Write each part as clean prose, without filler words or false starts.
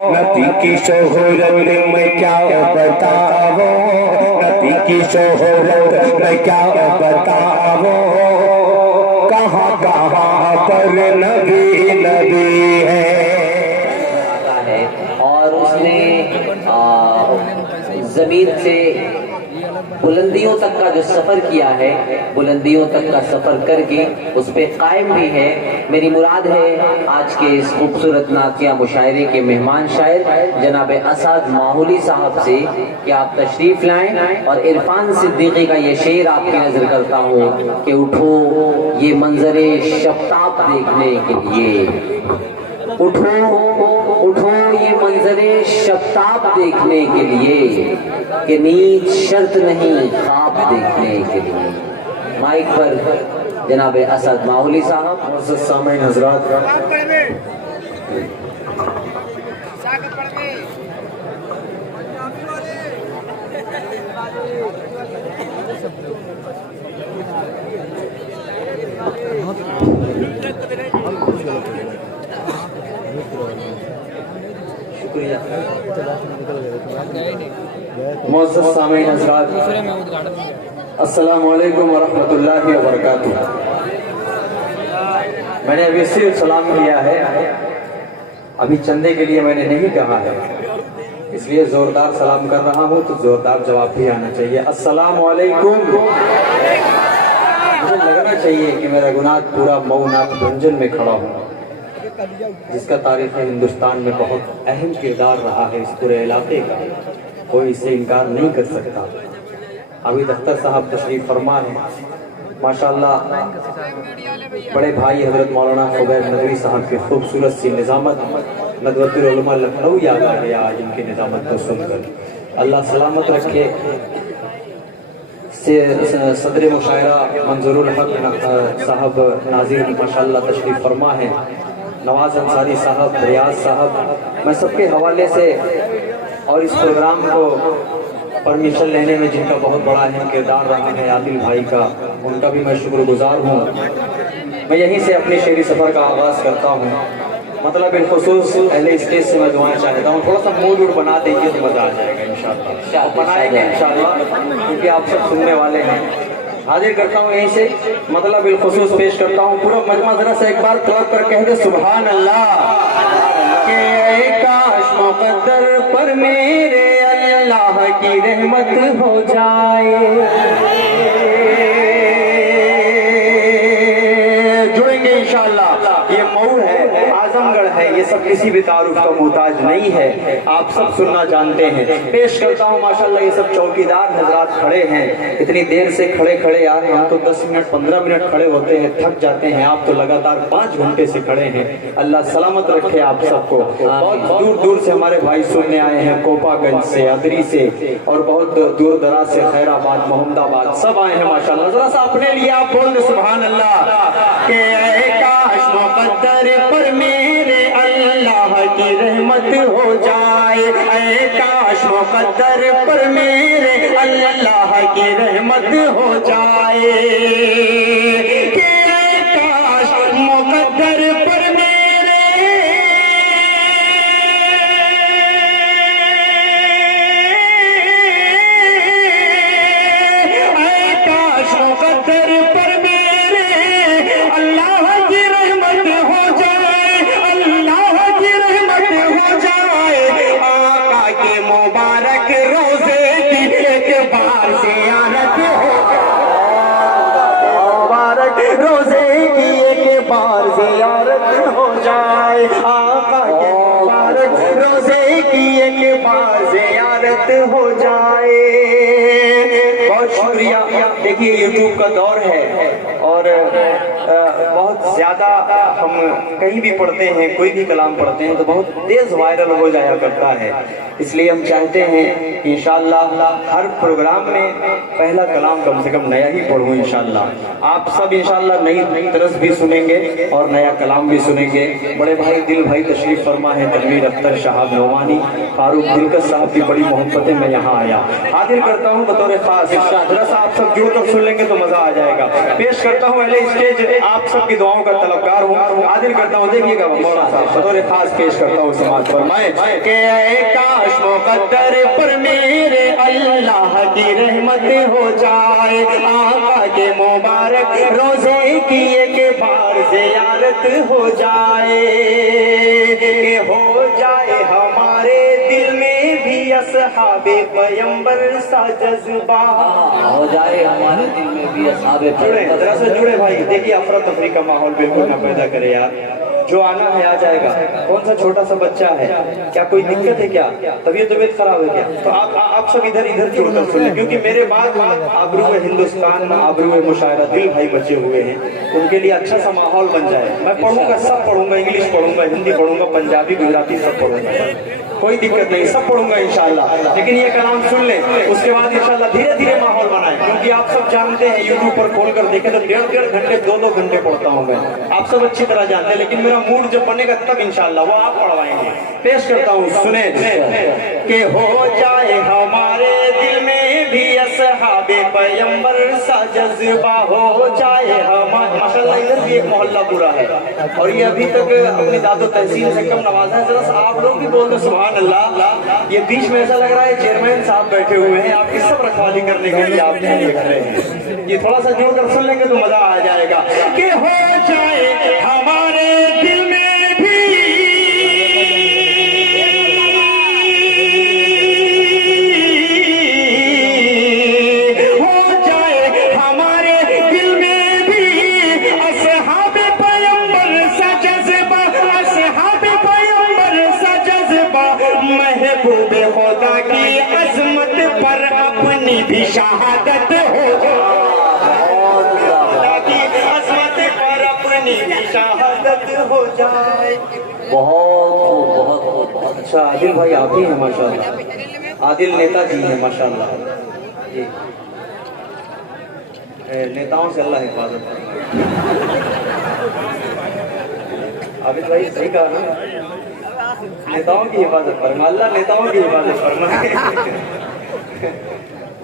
नबी की शोहरत में क्या बताओ, नबी की शोहरत में क्या बताओ, कहाँ कहाँ पर नबी नबी है। और उसने जमीन से बुलंदियों तक का जो सफर किया है, बुलंदियों तक का सफर करके उस पे कायम भी है। मेरी मुराद है आज के इस खूबसूरत नातिया मुशायरे के मेहमान शायर जनाब असद माहौली साहब से कि आप तशरीफ लाएं और इरफान सिद्दीकी का ये शेर आपकी नजर करता हूँ कि उठो ये मंजरे शफ्ताब देखने के लिए, उठो उठो ये मंजरे शफ्ताब देखने के लिए, कि नींद शर्त नहीं ख्वाब देखने के लिए। माइक पर जनाब असद माहौली साहब। सामईन हजरात, मुअज़्ज़ज़ सामईन हज़रात, अस्सलामु अलैकुम व रहमतुल्लाहि व बरकातुहू। मैंने अभी सिर्फ सलाम किया है, अभी चंदे के लिए मैंने नहीं कहा है, इसलिए जोरदार सलाम कर रहा हूँ तो जोरदार जवाब भी आना चाहिए। अस्सलामु अलैकुम। मुझे लगना चाहिए कि मेरा गुनाह पूरा मऊनाथ भंजन में खड़ा हूँ, जिसका तारीख हिंदुस्तान में बहुत अहम किरदार रहा है। इस पूरे इलाके का कोई इससे इनकार नहीं कर सकता। अभी दफ्तर साहब तशरीफ फरमा है, माशाअल्लाह बड़े भाई हजरत मौलाना खुबैब नदवी साहब की खूबसूरत सी निज़ामत, नदवतुल उलमा लखनऊ याद आ गया आज इनकी निज़ामत को सुनकर। अल्लाह सलामत रखे। से सदर मुशायरा मंजूरुल हक साहब नाज़िर माशाअल्लाह तशरीफ फरमा है, नवाज अंसारी साहब, रियाज साहब, मैं सबके हवाले से और इस प्रोग्राम को परमिशन लेने में जिनका बहुत बड़ा अहम किरदार रहा है आदिल भाई का, उनका भी मैं शुक्रगुजार हूँ। मैं यहीं से अपने शेरी सफ़र का आगाज़ करता हूँ। मतलब बिलखुसूस अहले स्टेज से मैं दुआएं चाहता हूँ, थोड़ा सा मूड बना दीजिए तो मज़ा आ जाएगा इंशाअल्लाह। बनाएंगे इंशाअल्लाह, क्योंकि आप सब सुनने वाले हैं। हाजिर करता हूँ यहीं से, मतलब बिलखुसूस पेश करता हूँ। पूरा मजमा जरा से एक बार तौर पर कह दे सुभान अल्लाह। के काश मुक़द्दर पर मेरे अल्लाह की रहमत हो जाए। जुड़ेंगे इंशाअल्लाह। ये मऊ है, आजमगढ़ है, ये सब किसी भी तारुफ का मोहताज नहीं है, आप सब सुनना जानते हैं। पेश करता हूँ माशाअल्लाह, ये सब चौकीदार हजरात खड़े हैं, इतनी देर से खड़े खड़े यार, हम तो 10 मिनट 15 मिनट खड़े होते हैं, थक जाते हैं, आप तो लगातार 5 घंटे से खड़े हैं। अल्लाह सलामत रखे आप सबको। बहुत दूर दूर से हमारे भाई सुनने आए हैं, कोपागंज से, अदरी से, और बहुत दूर दराज से, खैराबाद, मोहम्मदाबाद, सब आए हैं माशाअल्लाह। जरा सा अपने लिए आप बोल दे सुभान अल्लाह। के काश मुक़द्दर पर मेरे अल्लाह की रहमत हो जाए, ऐ काश मुक़द्दर पर मेरे अल्लाह की रहमत हो जाए। के काश मुक़द्दर पर मेरे, ऐ काश मुक़द्दर पर मेरे अल्लाह की रहमत हो जाए, अल्लाह की रहमत हो जाए। आका के मुबारक रोज़े की एक बार ज़ियारत हो, मुबारक रोज़े की एक बार ज़ियारत हो जाए। आका के मुबारक रोज़े की एक बार ज़ियारत हो जाए। बहुत शुक्रिया। देखिए यूट्यूब का दौर है और बहुत ज़्यादा हम कहीं भी पढ़ते हैं, कोई भी कलाम पढ़ते हैं तो बहुत तेज़ वायरल हो जाया करता है, इसलिए हम चाहते हैं कि इंशाअल्लाह हर प्रोग्राम में पहला कलाम कम से कम नया ही पढ़ूँ इंशाअल्लाह। आप सब इंशाअल्लाह नई तरस भी सुनेंगे और नया कलाम भी सुनेंगे। बड़े भाई दिल भाई तशरीफ फरमा है, तनवीर अख्तर साहब नोमानी, फारूक दिलकश साहब की बड़ी मोहब्बतें मैं यहाँ आया हाजिर करता हूँ बतौर खास। जरा सा आप सब जोर तक सुन लेंगे तो मजा आ जाएगा। पेश करता हूँ अहले स्टेज आप सबकी दुआओं का तलबगार हूँ। हाजिर करता हूँ, देखिएगा मौलाना साहब बतौर खास पेश करता हूँ समाज फरमाए कि काश मुकद्दर पर मेरे अल्लाह की रहमत हो जाए, आका के मुबारक रोजे की एक बार ज़ियारत हो जाए, कि हो जाए हमारे दिल में भी असहाबे पैगंबर सा जज्बा, हो जाए हमारे दिल में भी असहाबे जुड़े जरा से जुड़े भाई। देखिए अफरा तफरी का माहौल बिल्कुल ना पैदा करे यार, जो आना है आ जाएगा। कौन सा छोटा सा बच्चा है, क्या कोई दिक्कत है, क्या तबीयत खराब है क्या? तो आप सब इधर जुड़कर सुन लें, क्योंकि मेरे बाद आबरू में हिंदुस्तान में आबरू में मुशायरा दिल भाई बचे हुए हैं, उनके लिए अच्छा सा माहौल बन जाए। मैं पढ़ूंगा, सब पढ़ूंगा, इंग्लिश पढ़ूंगा, हिंदी पढ़ूंगा, पंजाबी गुजराती सब पढ़ूंगा, कोई दिक्कत नहीं, सब पढ़ूंगा इंशाल्लाह। लेकिन ये कलाम सुन ले, उसके बाद इंशाल्लाह धीरे धीरे माहौल बनाए, क्योंकि आप सब जानते हैं यूट्यूब पर खोल कर देखें तो 1.5 घंटे 2 घंटे पढ़ता हूँ मैं, आप सब अच्छी तरह जानते हैं। लेकिन मेरा मूड जब बनेगा तब इंशाल्लाह वो आप पढ़वाएंगे। पेश करता हूँ, सुने कि हो जाए हमारे दिल में भी असहाबे पैगंबर सा जज्बा, हो जाए हमारे। माशाल्लाह इधर भी एक मोहल्ला पूरा है और ये अभी तक अपनी दादो तहसील से कम नवाजा है। जरा आप लोग भी बोल दो सुभान अल्लाह। ये बीच में ऐसा लग रहा है चेयरमैन साहब बैठे हुए हैं, आपकी सब रखवाली करने के लिए आप नहीं लिख रहे हैं। ये थोड़ा सा जोड़कर सुन लेंगे तो मजा आ जाएगा कि हो जाए हमारे दिल में भी महबूबे खुदा की अजमत पर अपनी भी शहादत हो, खुदा की अजमत पर अपनी भी शहादत हो जाए। बहुत अच्छा आदिल भाई आप ही हैं माशाल्लाह, आदिल नेताजी हैं माशाल्लाह। जी नेताओं से अल्लाह हिफाजत करे। आदिल भाई सही कहा ना, नेताओं की हिफाजत फरमा, अल्लाह नेताओं की हिफाजत फरमा।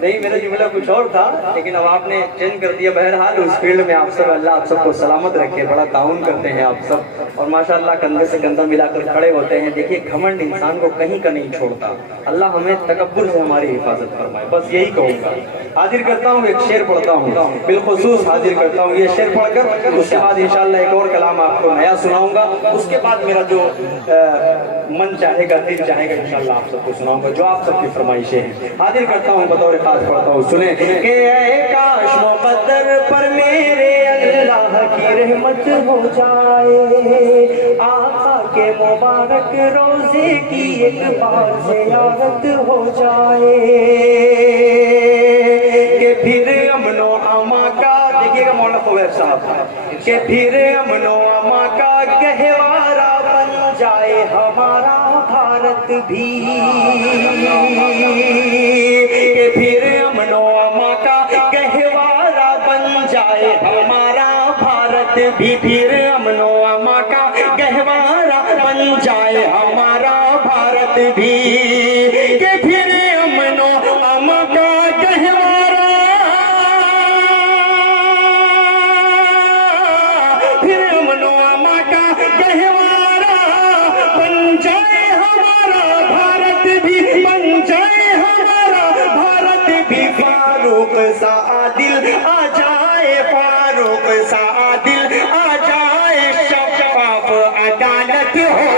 नहीं मेरा जुमला कुछ और था, लेकिन अब आपने चेंज कर दिया। बहरहाल उस फील्ड में आप सब, अल्लाह आप सबको सलामत रखे, बड़ा ताउन करते हैं आप सब और माशाल्लाह कंधे से कंधा मिलाकर खड़े होते हैं। देखिए घमंड इंसान को कहीं का नहीं छोड़ता, अल्लाह हमें तकब्बुर से हमारी हिफाजत फरमाए, बस यही कहूँगा। हाजिर करता हूँ, एक शेर पढ़ता हूँ, बिलखुसूस हाजिर करता हूँ ये शेर पढ़कर, उसके बाद इंशाल्लाह एक और कलाम आपको नया सुनाऊंगा। उसके बाद मेरा जो मन चाहेगा, दिल चाहेगा, इंशाल्लाह आप सबको सुनाऊंगा जो आप सबकी फरमाइशें हैं। हाजिर करता हूँ, बतौर खास पढ़ता हूँ, सुने कि काश मुकद्दर पर मेरे अल्लाह की रहमत हो जाए, आका के मुबारक रोजे की एक बार ज़ियारत हो जाए, कि फिर अमनो अमा का, देखिएगा मौलाना खुवैब साहब, कि फिर अमनो अमा का गहवारा बन जाए हमारा भारत भी, कि फिर अमनो अमा का गहवारा बन जाए हमारा भारत भी, फिर अमनो अमा का गहवारा बन जाए हमारा भारत भी, कि फिर अमनो अमा का गहवारा, फिर अमनो अमा का गहवारा बन जाए हमारा भारत भी, बन जाए हमारा भारत भी। फारूक सा आदिल आ जाए, फारूक सा आदिल आ जाए, शफाफ अदालत हो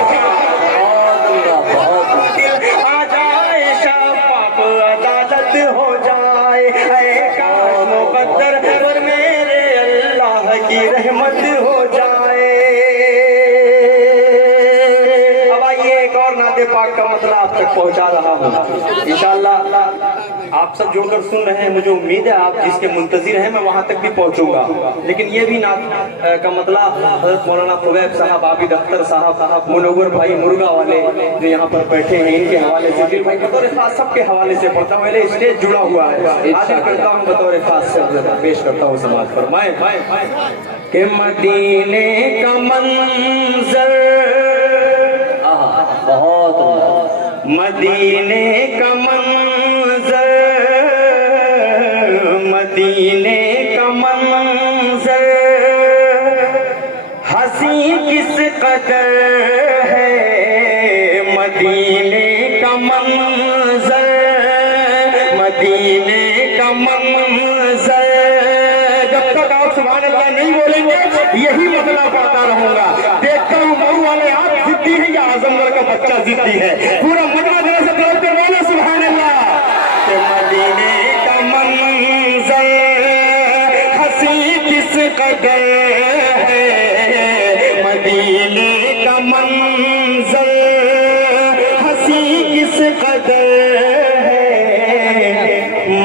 आ जाए, शफाफ अदालत हो जाए, काश मुकद्दर पर मेरे अल्लाह की रहमत हो जाए। अब आइए एक और नाते पाक का मतलब आप तक पहुंचा रहा हूँ इंशाअल्लाह। आप सब जुड़कर सुन रहे हैं, मुझे उम्मीद है आप जिसके मुंतजिर हैं मैं वहां तक भी पहुंचूंगा। लेकिन ये भी नात का मतलब हजरत मौलाना खुवैब साहब, आबिद अख्तर साहब, मुनव्वर भाई मुर्गा वाले जो यहाँ पर बैठे हैं, इनके हवाले से, दिल भाई बतौर खास सबके हवाले से पढ़ता हूँ। मेरे स्टेज जुड़ा हुआ है, हाजिर करता हूँ बतौर खास से पेश करता हूँ समाज पर। के मदीने का मंजर, बहुत मदीने का मंजर, मदीने का मंजर कदर है मदीने का मंजर, मदीने का मंजर। जब तक आप सुभान अल्लाह नहीं बोलेंगे यही मतलब पाता रहूंगा। देखता हूँ मऊ वाले आप जिद्दी है या आजमगढ़ का बच्चा जिद्दी है। पूरा मदना जरा से तरफ कर बोले सुभान अल्लाह। के मदीने का मंजर हंसी किस कदर है, मदीने का मंजर हंसी किस कदर है,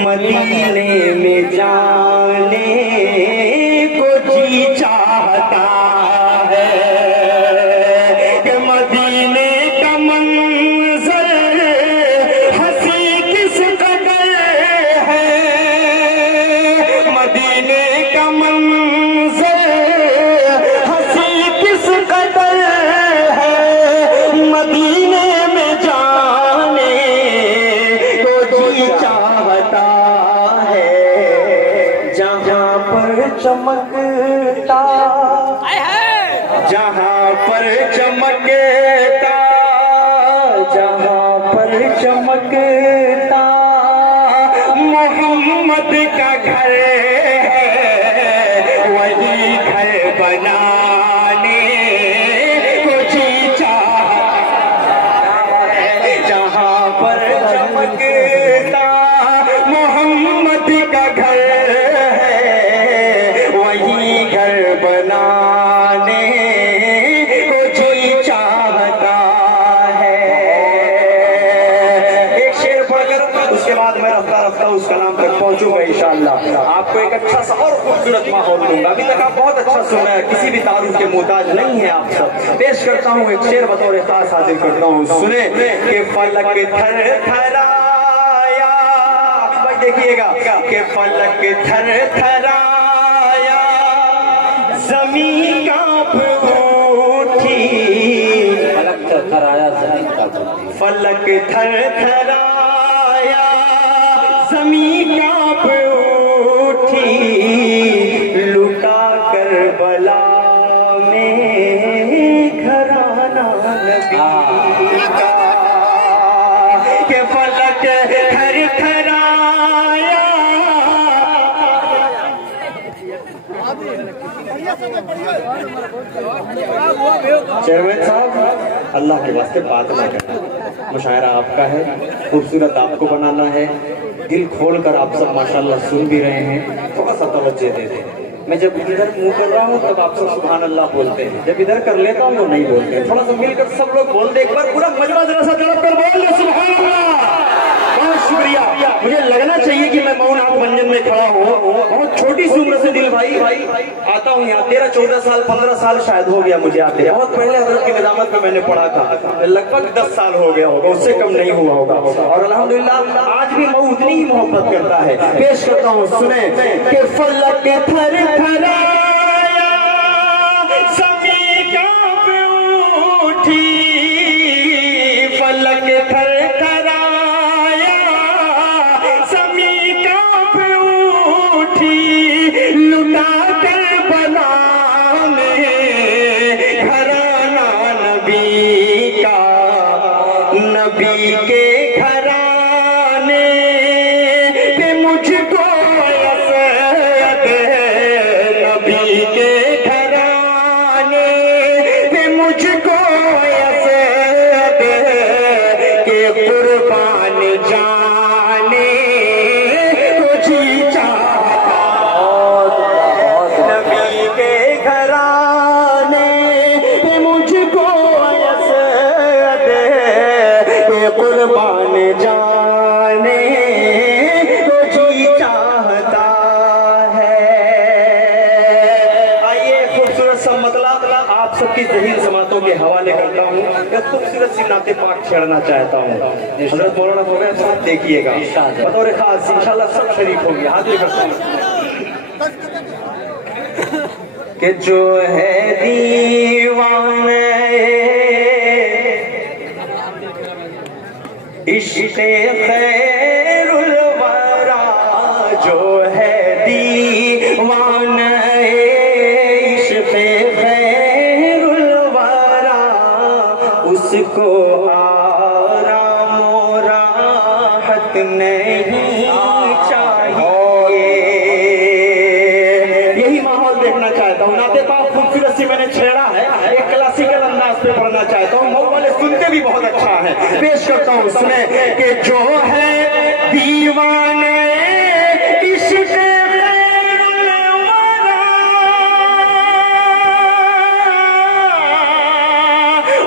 मदीने में जाने को जी चाहता है। कि मदीने का मंजर हंसी किस कदर है, मदीने का मंजर हंसी किस कदर है, मदीने में जाने को जी चाहता है। जहाँ पर चमकता, जहाँ पर चमकता, जहाँ पर चमकता मोहम्मद का घर है, वही घर बनाने को जी चाहता है। जहाँ पर चमकता मोहम्मद का घर है, वही घर बनाने को जी चाहता है। एक शेर पढ़कर उसके बाद मैं रफ्ता रफ्ता उस कलाम तक पहुंचूंगा इंशाअल्लाह। आपको एक अच्छा सा और खूबसूरत माहौल दूंगा। अभी तक आप बहुत अच्छा सुन रहे हैं, किसी भी तारुफ के मोहताज नहीं है आप सब। पेश करता हूँ एक शेर बतौर खास हाजिर करता हूँ, सुने। के फलक थर थराया, अभी भाई देखिएगा। के फलक थर थराया जमीन कांप उठी, फलक थरथराया जमीन कांप उठी, फलक थर थराया जमीन कांप उठी, लुटा कर बला में घराना नबी का। के फलक थर थराया। चेयरमैन साहब अल्लाह के वास्ते बात ना करना, मुशायरा आपका है, खूबसूरत आपको बनाना है। दिल खोल कर आप सब माशाल्लाह सुन भी रहे हैं, थोड़ा सा तवज्जो दे दें। मैं जब इधर मुंह कर रहा हूँ तब आप सब सुभान अल्लाह बोलते हैं, जब इधर कर लेता हूँ वो नहीं बोलते हैं। थोड़ा सा मिलकर सब लोग बोल दे, एक बार पूरा मजमा जरा सा जरा कर बोल दे सुभान अल्लाह। बहुत शुक्रिया। मुझे लगना चाहिए कि मैं मौन हाथ मंजन में खड़ा हूँ। बहुत छोटी सी उम्र से दिल भाई आता हूँ यहाँ, 13-14 साल 15 साल शायद हो गया मुझे आते। बहुत पहले हजरत की निजामत में मैंने पढ़ा था, लगभग 10 साल हो गया होगा, उससे कम नहीं हुआ होगा। और अल्हम्दुलिल्लाह आज भी मऊ उतनी ही मोहब्बत करता है। पेश करता हूँ, सुने। के फलक थर थराया जमीन कांप उठी, फलक थर थराया जमीन कांप उठी, लुटा कर बला में घराना नबी का, नबी के घराने पे मुझको असद, नबी के घराने पे मुझको असद के कुर्बान जाने को जी चाहता। नबी के घराने पे मुझको असद के कुर्बान जाने को जी चाहता है। आइए खूबसूरत सा मतलब आप सबकी ज़हीन समातों के हवाले करता हूँ। एक खूबसूरत सी नाते पाक छेड़ना चाहता हूँ। हज़रत मौलाना मोहम्मद साहब देखिएगा, बतौर खास इंशाल्लाह सब शरीफ होंगे। हाजिर करता हूँ कि जो है दीवाने इश्क़ खैरुल वरा, जो है दीवाना इश्क़ खैरुल वरा, नहीं चाहिए। यही माहौल देखना चाहता हूँ। नाते पाक खूबसूरत सी मैंने छेड़ा है, एक क्लासिकल अंदाज पे पढ़ना चाहता हूँ। मऊ वाले सुनते भी बहुत अच्छा है। पेश करता हूँ, सुने कि जो है दीवाने इश्क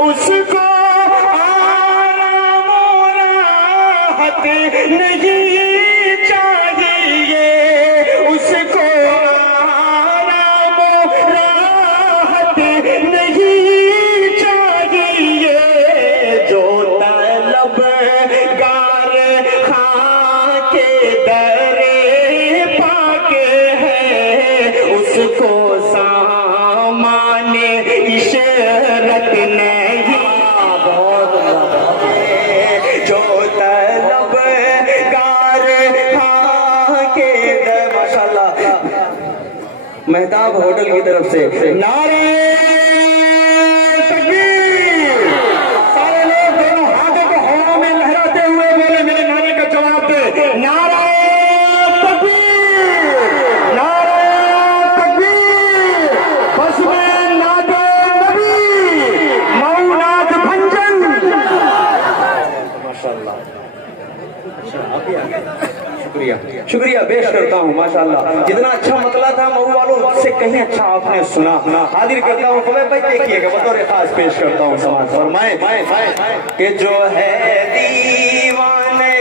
उसको आराम और राहत नहीं चाहिए, उसको आराम और राहत नहीं चाहिए। जो तलबगार खां के दरे पाके है, उसको सामान्य इशरत नहीं। जो तलबगार खां के दर, माशाल्लाह मेहताब होटल की तरफ से नारे तकबीर। सारे लोग दोनों हाथों को हवा में लहराते हुए बोले, मेरे नारे का जवाब दे। नारे तकबीर, नारे तकबीर। बस में नादे नबी, मऊ नाद भंजन। माशाल्लाह, शुक्रिया शुक्रिया पेश करता हूँ। माशाल्लाह, जितना अच्छा मतला था मऊ वालों, उससे कहीं अच्छा आपने सुना। हाजिर करता हूँ कबे भाई, देखिएगा बतौर खास पेश करता हूँ। समाज फरमाए कि जो है दीवाने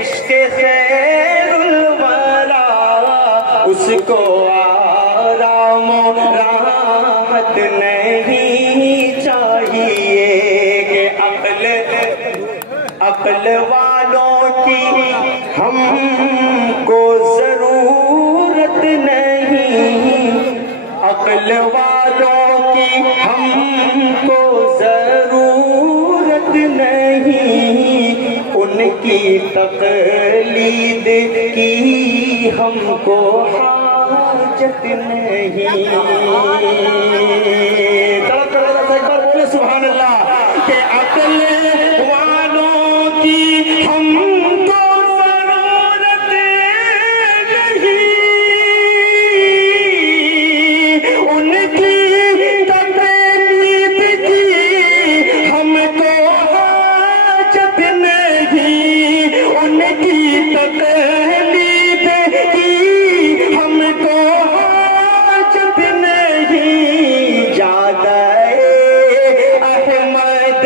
इश्क खैरुल वरा, उसको आराम राहत नहीं चाहिए। कि अक्ल वालों की हमको जरूरत नहीं, अक्ल वालों की हमको जरूरत नहीं, उनकी तकलीद की हमको हाजत नहीं। तड़प कर एक बार बोले सुभान अल्लाह। के अक्ल वालों की हमको जरूरत नहीं, उनकी तकलीद की हमको हाजत नहीं, उनकी तकलीद की हमको हाजत नहीं। ज्यादा अहमद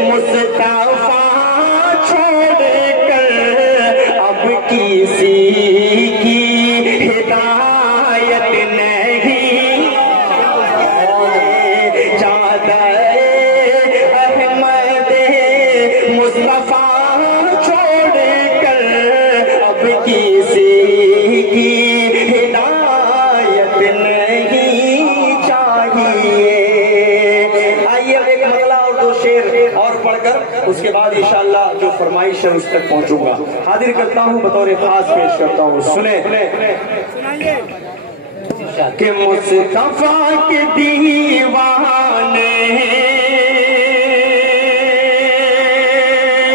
मुस्तफा छोड़कर अब किसी की हिदायत नहीं। ज्यादा अहमद मुस्तफा छोड़कर अब किसी की हिदायत नहीं चाहिए। आइए अब एक मतला और दो शेर और पढ़कर उसके बाद इंशाअल्लाह जो फरमाइश है उस तक पहुंचूंगा। हाजिर करता हूं, बतौर खास पेश करता हूं। सुने कि मुस्तफा के दीवाने,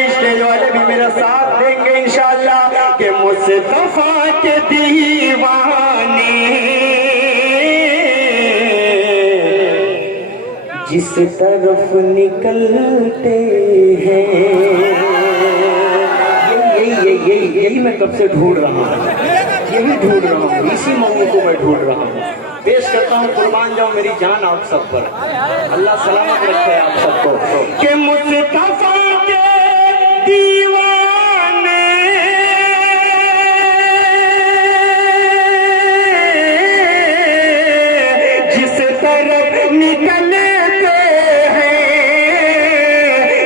स्टेज वाले भी मेरा साथ देंगे इंशाअल्लाह। कि मुस्तफा के दीवाने जिस तरफ निकलते हैं, यही मैं कब से ढूंढ रहा हूँ, यही ढूंढ रहा हूँ, इसी मौके को मैं ढूंढ रहा हूँ। पेश करता हूँ, कुर्बान जाओ मेरी जान आप सब पर, अल्लाह सलामत रखे आप सबको। कि मुस्तफा के दीवाने जिस तरफ निकलते हैं,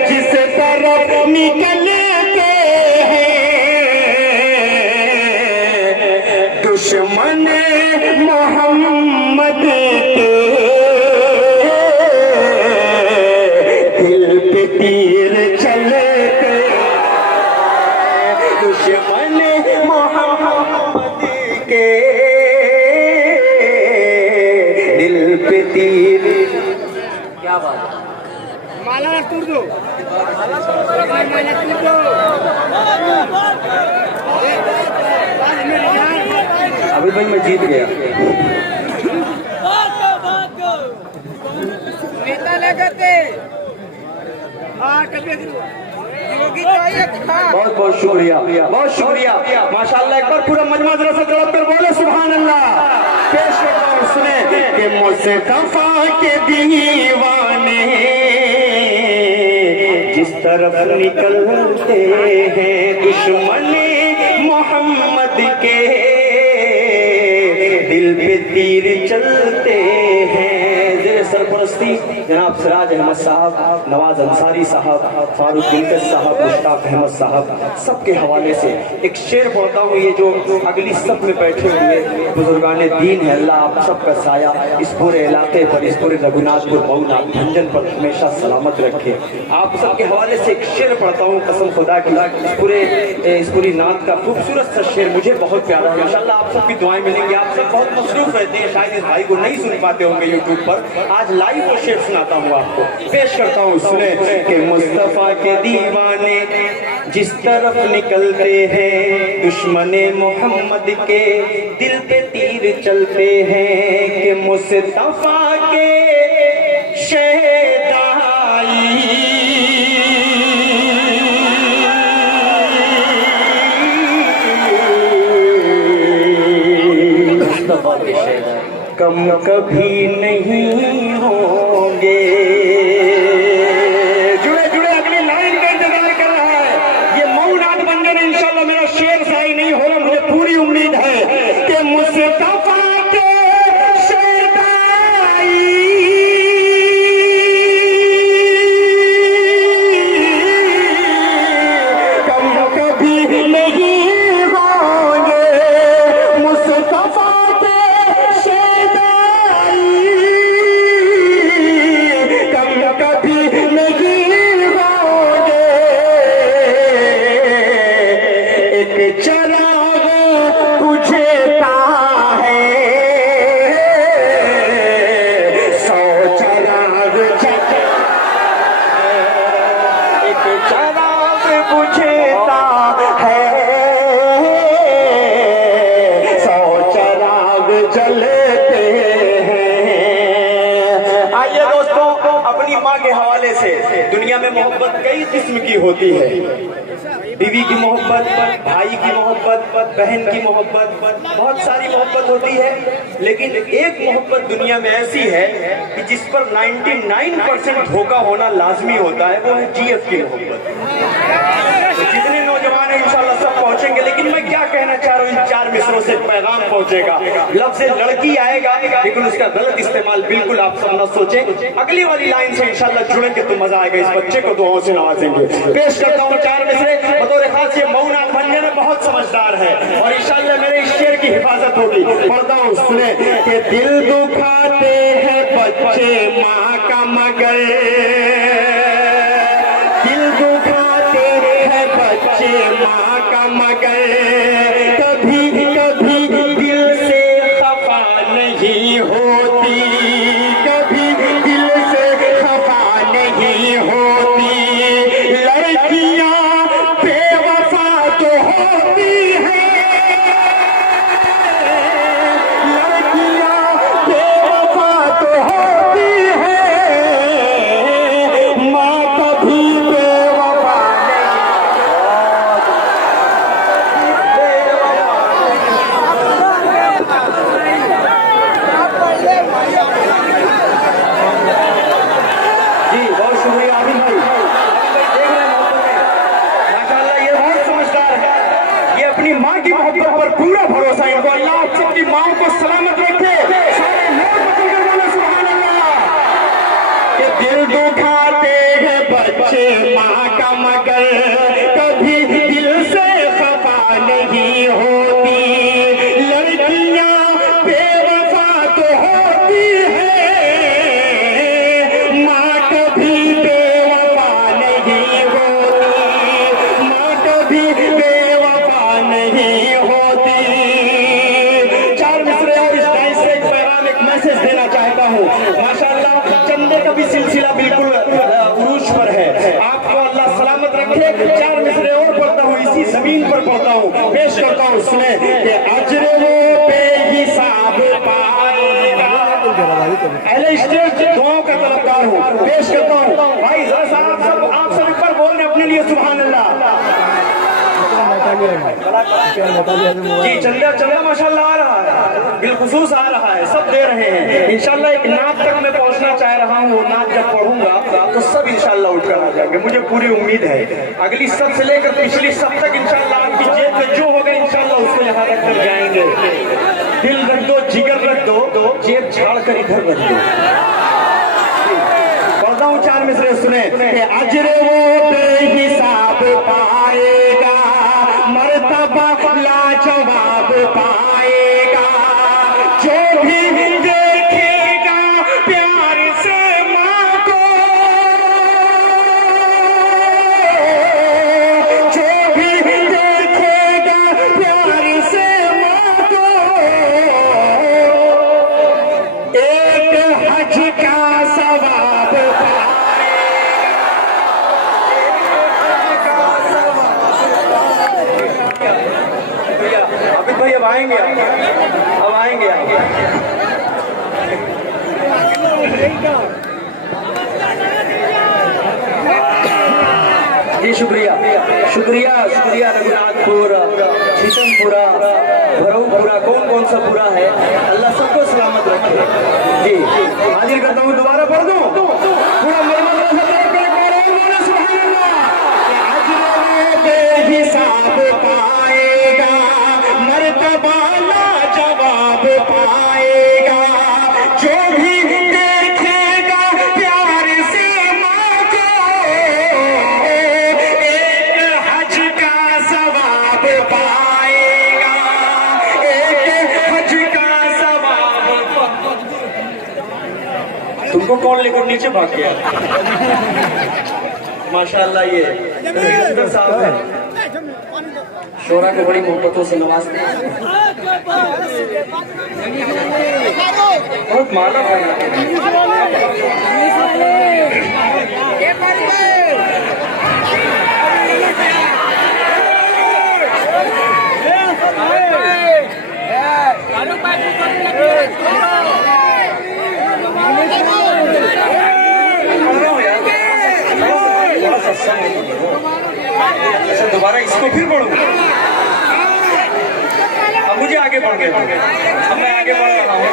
जिस तरफ निकलते हैं, दुश्मन मोहम्मद के दिल पे तीर चलते, दुश्मन मोहम्मद के दिल पे तीर। क्या बात है। माला तोड़ दो, माला तोड़ दो। भाई मैं जीत गया। बहुत बहुत शुक्रिया, बहुत शुक्रिया माशाल्लाह। एक बार पूरा मजमा जरा सा जवाब कर बोले सुभान अल्लाह। पेश करता हूँ सुने कि मुस्तफा के दीवाने जिस तरफ निकलते हैं दुश्मन मोहम्मद के दिल पे तीर चलते हैं। जेर सरपरस्ती जनाब सिराज अहमद साहब, नवाज अंसारी साहब, फारूक दिलकश साहब, मुश्ताक अहमद साहब, सबके हवाले से एक शेर पढ़ता हूँ। ये जो अगली सब में बैठे हुए बुजुर्गान दीन है, अल्लाह आप सबका साया इस पूरे इलाके पर, इस पूरे रघुनाथपुर मऊना भंजन पर हमेशा सलामत रखे। आप सबके हवाले से एक शेर पढ़ता हूँ कसम खुदा की। इस पूरी नात का खूबसूरत सा शेर मुझे बहुत प्यारा है। इंशाल्लाह आप सबकी दुआएं मिलेंगी। आप सब बहुत मसरूफ रहते हैं, शायद इस भाई को नहीं सुन पाते होंगे यूट्यूब पर। आज लाइव वो शेर सुनाता हूँ आपको, पेश करता हूँ सुने कि मुस्तफा के दीवाने जिस तरफ निकलते हैं दुश्मने मोहम्मद के दिल पे तीर चलते हैं। कि मुस्तफा के शहदाई कम कभी नहीं होंगे। जुड़े जुड़े अगली लाइन का इंतजार कर रहा है। ये मऊनाथ भंजन इंशाल्लाह मेरा शेर शाही नहीं होगा, मुझे पूरी उम्मीद है कि मुस्तफा के शहदाई कम कभी नहीं होंगे। मुस्तफा दुनिया में मोहब्बत कई किस्म की होती है। बीवी की मोहब्बत, भाई की मोहब्बत, बहन की मोहब्बत, बहुत सारी मोहब्बत होती है। लेकिन एक मोहब्बत दुनिया में ऐसी है कि जिस पर 99% धोखा होना लाजमी होता है, वो है जीएफ की मोहब्बत। तो जितने नौजवान हैं इंशाल्लाह सब पहुंचेंगे। लेकिन मैं क्या कहना चाह रहा हूँ, इन 4 मिसरों से पैगाम पहुंचेगा। लफ्ज़ लड़की आएगा लेकिन उसका गलत इस्तेमाल बिल्कुल आप सब न सोचें। अगली वाली लाइन से इंशाल्लाह जुड़ेंगे तो मजा आएगा। इस बच्चे को दुआओं से नवाजेंगे। पेश करता हूँ 4 मिसरे। बतौर खास ये मऊनाथ भंजन में बहुत समझदार है और इंशाल्लाह मेरे इस शेर की हिफाजत होगी। पढ़ता हूँ सुने कि दिल दुखाते हैं बच्चे माँ का मगर, दिल दुखाते हैं बच्चे माँ का मगर, कभी कभी दिल से खफा नहीं होती, कभी दिल से खफा नहीं होती। लड़कियां बेवफा तो होती हैं, लड़कियां बेवफा तो होती हैं, माँ कभी बेवफा जी। बहुत शुक्रिया आमिर भाई, देख रहे हैं माशाल्लाह ये बहुत समझदार है। ये अपनी माँ की मोहब्बत पर पूरा भरोसा है इनको। अल्लाह आप सबकी माँ को सलामत रखे। सारे लोग पसंद कर बोले सुभान अल्लाह। कि दिल दुखाते हैं बच्चे माँ का मगर, कभी दिल से खफा नहीं होती। लड़कियां बेवफा तो होती हैं, माँ कभी बेवफा नहीं होती, माँ कभी बेवफा नहीं होती। 4 मिसरे और इस टाइम से एक पैगाम, एक मैसेज देना चाहता हूँ। माशाल्लाह चंदे का भी सिलसिला बिल्कुल उरूज पर है। आपको अल्लाह सलामत रखे। 4 मिसरे और पढ़ता हूँ, इसी जमीन पर पढ़ता हूँ, पेश करता हूँ सुने कि अजरे वो पे स्टेज दुआओं का तलबगार हूँ। पेश करता हूँ भाई जरा सा आप सब एक बार बोल रहे अपने लिए सुभान अल्लाह। जी चंदा माशाल्लाह आ रहा है, बिलखुसूस आ रहा है, सब दे रहे हैं। इंशाल्लाह एक नात तक मैं पहुंचना चाह रहा हूँ। नात जब पढ़ूंगा तो सब इंशाल्लाह उठकर आ जाएंगे, मुझे पूरी उम्मीद है। अगली सब से लेकर पिछली सब तक इंशाल्लाह आपकी जेब में जो होगा इंशाल्लाह उसको यहाँ तक कर जाएंगे। दिल रख दो, जिगर रख दो, जेब झाड़ कर इधर रख दो। पढ़ता हूँ 4 मिसरे सुने। अजर वो बेहिसाब पाएगा, मर्तबा लाजवाब पाएगा, जो भी देखेगा प्यार से माँ को, जो भी देखेगा प्यार से माँ को, एक हज का सवाब भाई अब आएंगे, अब आएंगे। जी शुक्रिया शुक्रिया शुक्रिया। रघुनाथपुर, शीतमपुरा, भरऊपुरा, कौन सा पूरा है, अल्लाह सबको सलामत रखे। जी हाजिर करता हूँ, दोबारा पढ़ दूँ पूरा बेहिसाब पाएगा, मर्तबा लाजवाब पाएगा, जो भी देखेगा प्यार से माँ को, एक हज का सवाब पाएगा, एक हज का सवाब। तुमको कौन लेकर नीचे भाग गया? माशाल्लाह ये साहब है, शोरा को बड़ी मोहब्बतों से नवाजते हैं, बहुत मानव है। अच्छा दोबारा इसको फिर पढ़ूंगा, अब मुझे आगे बढ़ गए, अब मैं आगे बढ़ रहा हूँ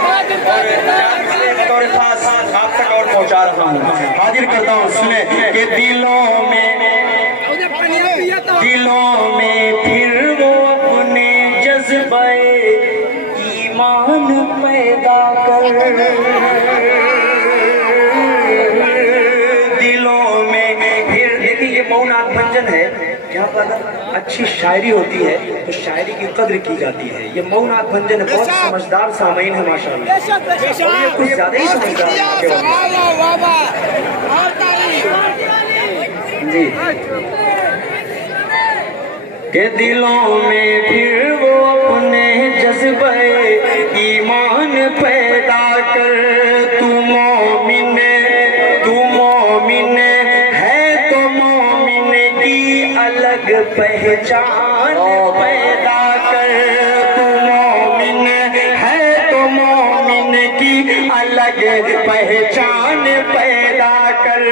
और खास आप तक और पहुँचा रहा हूँ। हाजिर करता हूँ सुने कि दिलों में फिर वो अपने जज्बे ईमान पैदा कर, मौनाथ भंजन है, जहाँ पर अच्छी शायरी होती है तो शायरी की कद्र की जाती है। ये मौनाथ भंजन है, बहुत समझदार सामीन है माशाल्लाह, ये कुछ ज्यादा ही समझदार जी। के दिलों में फिर वो अपने जज्बे ईमान पैदा कर, तू मोमिन अलग पहचान पैदा कर, तू मोमिन है तो मोमिन की अलग पहचान पैदा कर।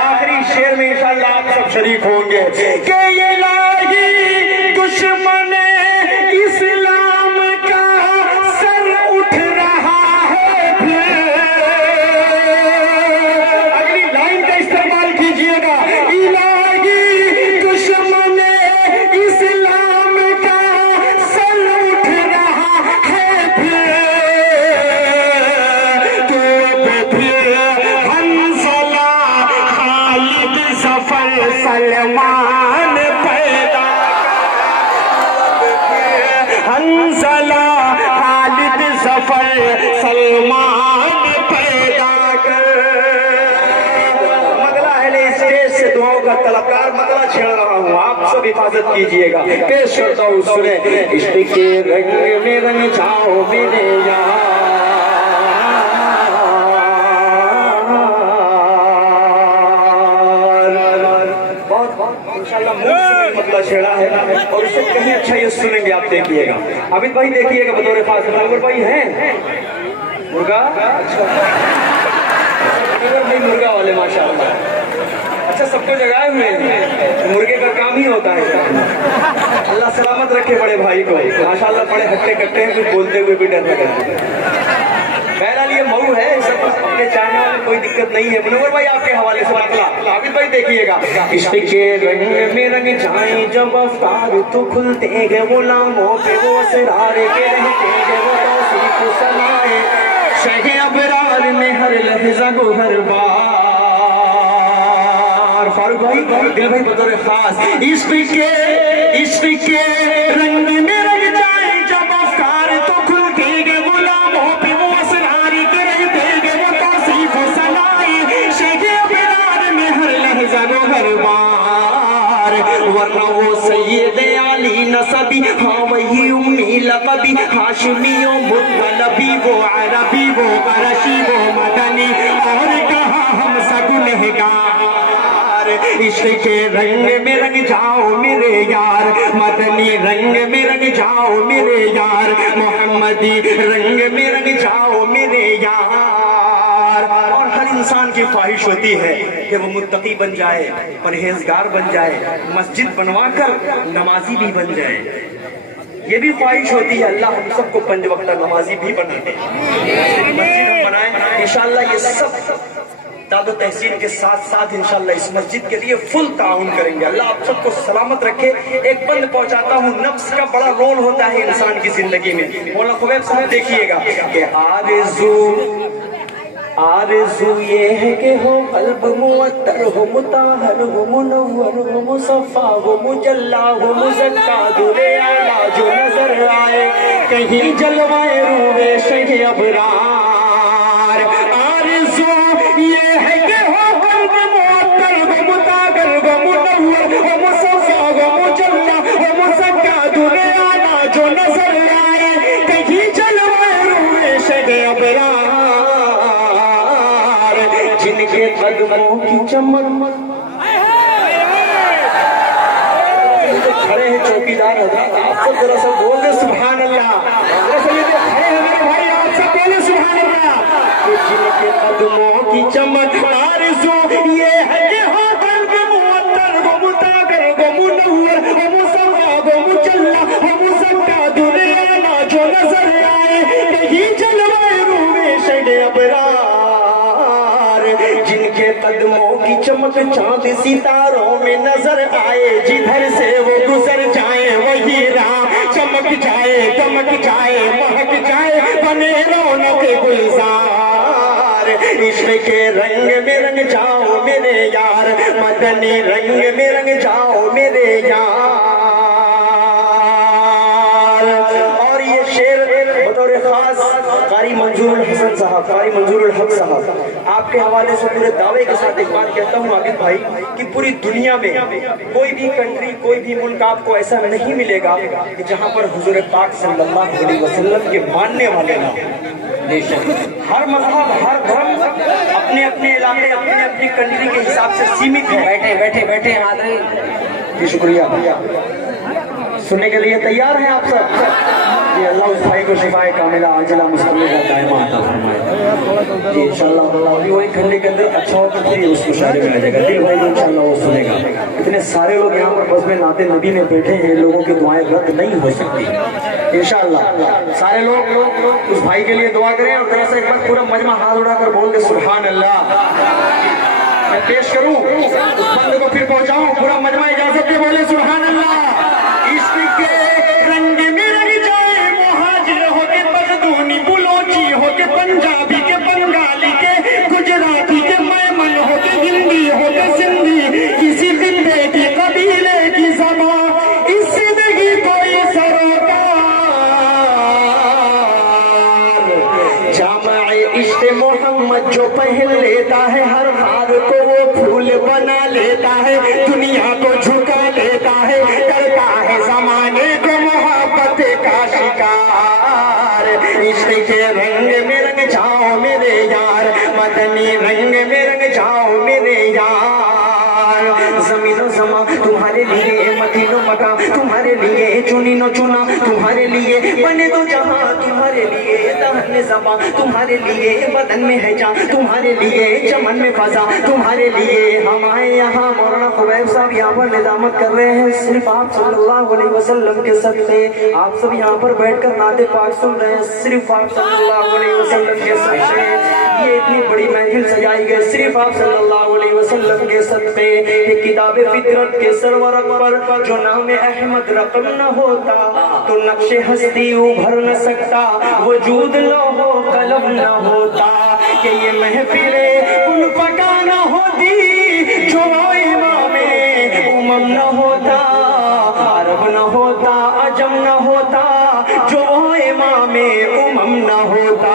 आखिरी शेर में इंशाअल्लाह आप सब शरीक होंगे कि ये लाही दुश्मन इस्लाम का सर उठ रहा है। अगली लाइन का इस्तेमाल कीजिएगा, सलमान पैदा, हंसला खालिद सफर सलमान पैदा कर। मगला अहले स्टेज से दुआओं का तलबगार मगला छेड़ रहा हूँ, आप सब हिफाजत कीजिएगा। पेश करता हूँ सुने, इश्क के रंग में रंग जाओ मेरे यार, मतलब छेड़ा है और उससे कहीं अच्छा ये सुनेंगे, आप देखिएगा। अमित भाई देखिएगा बतौर खास, अनवर भाई हैं मुर्गा? अच्छा भाई मुर्गा वाले माशाल्लाह। अच्छा सबको जगाए हुए हैं, मुर्गे का काम ही होता है। अल्लाह सलामत रखे बड़े भाई को, माशाल्लाह बड़े हट्टे कट्टे हैं, कुछ बोलते हुए भी डर लगता है। बहरहाल ये मऊ है, सब अपने चाहने वाले, कोई दिक्कत नहीं है। मुनव्वर भाई आपके हवाले से मतला आबिद भाई देखिएगा। इश्क के रंग में रंग जाए जब अफ्तार तो खुलते हैं गुलामों पे वो असरार के रहते हैं वो तौसीफ सनाए शहे अबरार में हर लहजा को हर बार। फारूक भाई दिल भाई बतौर खास इश्क के रंग में रंग जाए जब अफ्तार तो खुलते हैं गुलामों पे वो असरार के रहते हैं वो तौसीफ सनाए शहे अबरार में हर लहजा को हर बार। वरना वो सैयद आली नसबी, हाँ वही उम्मी लकबी, हाशमी मुत्तलबी, वो अरबी वो अरशी वो मदनी, और कहा हम सब गुनहगार। इश्क के रंग में रंग जाओ मेरे यार, मदनी रंग में रंग जाओ मेरे यार, मोहम्मदी रंग में रंग जाओ मेरे यार। और हर इंसान की ख्वाहिश होती है कि वो मुत्तकी बन जाए, परहेजगार बन जाए, मस्जिद बनवाकर नमाजी भी बन जाए। ये भी ख्वाहिश होती है, अल्लाह हम सबको पंज वक्त नमाजी भी बना दे, मस्जिद हम बनाए। इंशाअल्लाह ये सब दादो तहसीन के साथ साथ इंशाअल्लाह इस मस्जिद के लिए फुल ताउन करेंगे। अल्लाह आप सबको सलामत रखे। एक बंद पहुंचाता हूँ, नफ्स का बड़ा रोल होता है इंसान की जिंदगी में। मौला खुबैब साहब देखिएगा कि आरज़ू ये है कि हो कल्ब मुअत्तर हो, मुताहर हो, मुनव्वर हो, मुसफ़ा हो, मुजल्ला हो, मुज़क्का दुले आला जो नजर आए, कहीं जलवाए रूहे शहे अबरार। आरज़ू ये है कि हो कल्ब मुअत्तर हो, मुताहर हो, मुनव्वर हो, मुसफ़ा हो, मुजल्ला हो, मुज़क्का दुले आला जो नजर आए, कहीं जलवाए रूहे शहे अबरार। जिनके कदमों की चमक खड़े हैं चौकीदार हज़रात, आप सब जरा सा बोल दे सुभान अल्लाह। खड़े हैं मेरे भाई, आप सब बोले सुभान अल्लाह। जिनके कदमों की चमक आरज़ू ये है कि हो कल्ब मुअत्तर हो, मुताहर हो, मुनव्वर हो, मुसफ़ा हो, मुजल्ला हो, मुज़क्का दुले आला जो नजर आए, कहीं जलवाए रूहे शहे अबरार। जिनके कदमों की चमक चांद सितारों में नजर आए, जिधर से वो गुजर जाए वही राह चमक जाए, दमक जाए, महक जाए, बने रौनक गुलजार। इश्क के रंग में रंग जाओ मेरे यार, मदनी रंग में रंग जाओ मेरे यार। और ये शेर बतौर खास कारी मंजूरुल हसन साहब, कारी मंजूरुल हक साहब, आपके हवाले से पूरे दावे के साथ एक बात कहता हूँ आबिद भाई कि पूरी दुनिया में कोई भी कंट्री, कोई भी मुल्क आपको ऐसा नहीं मिलेगा कि जहाँ पर हुजूर पाक सल्लल्लाहु अलैहि वसल्लम के मानने वाले ना। हर मजहब, हर धर्म अपने अपने इलाके, अपने अपनी कंट्री के हिसाब से सीमित है। बैठे बैठे बैठे हाथ जी शुक्रिया भैया, सुनने के लिए तैयार हैं आप सब? ये अल्लाह उस भाई को शिफाए कामिला आजिला मुस्तमिला दायमा अता फरमाए जी इंशाअल्लाह। वो एक घंटे के अंदर अच्छा होकर फिर उस मुशायरे में आ जाएगा। दिल भाई इंशाअल्लाह वो सुनेगा। इतने सारे लोग यहाँ पर बस में नाते नबी में बैठे हैं, लोगों की दुआएं रद्द नहीं हो सकती इंशाअल्लाह। सारे लोग उस भाई के लिए दुआ करें और तरह से एक बार पूरा मजमा हाथ उठाकर बोल दे सुभान अल्लाह। मैं पेश करूं उस बंद को, फिर पहुंचाऊं, पूरा मजमा इजाजत के बोले सुभान अल्लाह। इश्क के रंग में रंग जाए मुहाजिर हो के पख्तूनी, बुलोची हो के पंजाबी के बंगाली के गुजराती के मैमन हो के हिंदी हो के सिंधी, किसी खित्ते की कबीले की ज़बान इस जिंदगी कोई सरोकार। जामे इश्क़ मोहम्मद जो पहन लेता है हर हार को वो फूल बना लेता जमा तुम्हारे लिए मदीनो मका तुम्हारे लिए चुनी नो चुना तुम्हारे लिए बने दो जहां तुम्हारे लिए दहन जमा तुम्हारे लिए बदन में है जान तुम्हारे लिए चमन में फजा तुम्हारे लिए हम आए यहाँ। मौलाना खुबैब साहब यहाँ पर निजामत कर रहे हैं सिर्फ आप सल्लल्लाहु अलैहि वसल्लम के सदक़े। आप सब यहाँ पर बैठकर नाते पाक सुन रहे हैं सिर्फ आप सल्लल्लाहु अलैहि वसल्लम के सदक़े। ये इतनी बड़ी महफिल सजाई गई सिर्फ आप सल्लल्लाहु अलैहि वसल्लम के सदक़े। ये किताब फितरत के सरवर पर जो नाम अहमद रकम न होता तो नक्शे हस्ती उभर न सकता वजूद न हो कलम न होता कि ये महफिले उन पका न होती जो इमामे उमम न होता अरब न होता अजम न होता जो इमामे उमम न होता।